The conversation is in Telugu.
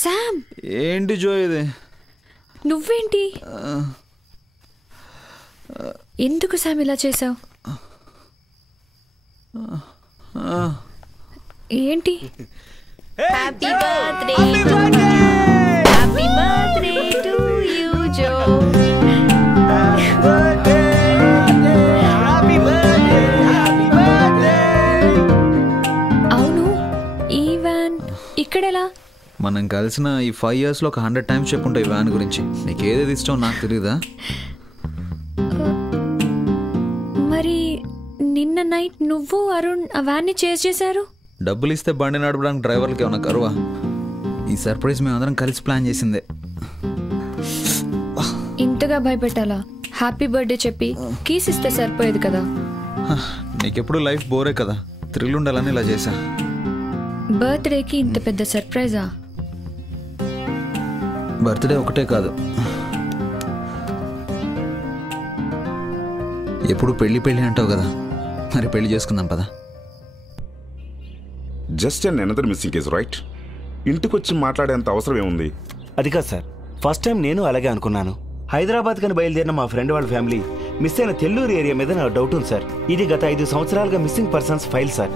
శామ్, ఏంటి జో ఇది? నువ్వేంటి? ఎందుకు శామ్ ఇలా చేసావు? ఏంటి? Happy birthday, happy birthday to you Joe. అవును, ఈ వ్యాన్ ఇక్కడెలా? మనం కలిసిన ఈ 5 years లో ఒక 100 times చెప్పుంటాయి ఈ వ్యాన్ గురించి. నీకు ఏదేది ఇష్టం నాకు తెలియదా? మరి నిన్న నైట్ నువ్వు అరుణ్ ఆ వ్యాన్ని చేజ్ చేశారు. డబ్బులు ఇస్తే బండి నడపడానికి డ్రైవర్లకి ఏమన్నా కరువా? ఈ సర్ప్రైజ్ మేమందరం కలిసి ప్లాన్ చేసిందే. ఇంతగా భయపెట్టాలా? హ్యాపీ బర్త్డే చెప్పి కీస్ ఇస్తే సరిపోయేది కదా. నీకెప్పుడు లైఫ్ బోరే కదా, థ్రిల్ ఉండాలని ఇలా చేశా. బర్త్డేకి ఇంత పెద్ద సర్ప్రైజా? బర్త్డే ఒకటే కాదు, ఎప్పుడు పెళ్లి పెళ్లి అంటావు కదా, మరి పెళ్లి చేసుకుందాం పదా. Just and another missing case, right? ఇంటికొచ్చి మాట్లాడేంత అవసరం ఏముంది? అది కాదు సార్, ఫస్ట్ టైం నేను అలాగే అనుకున్నాను. హైదరాబాద్ కని బయలుదేరిన మా ఫ్రెండ్ వాళ్ళ ఫ్యామిలీ మిస్ అయిన తెల్లూరు ఏరియా మీద నాకు డౌట్ ఉంది సార్. ఇది గత 5 సంవత్సరాలుగా మిస్సింగ్ పర్సన్స్ ఫైల్ సార్.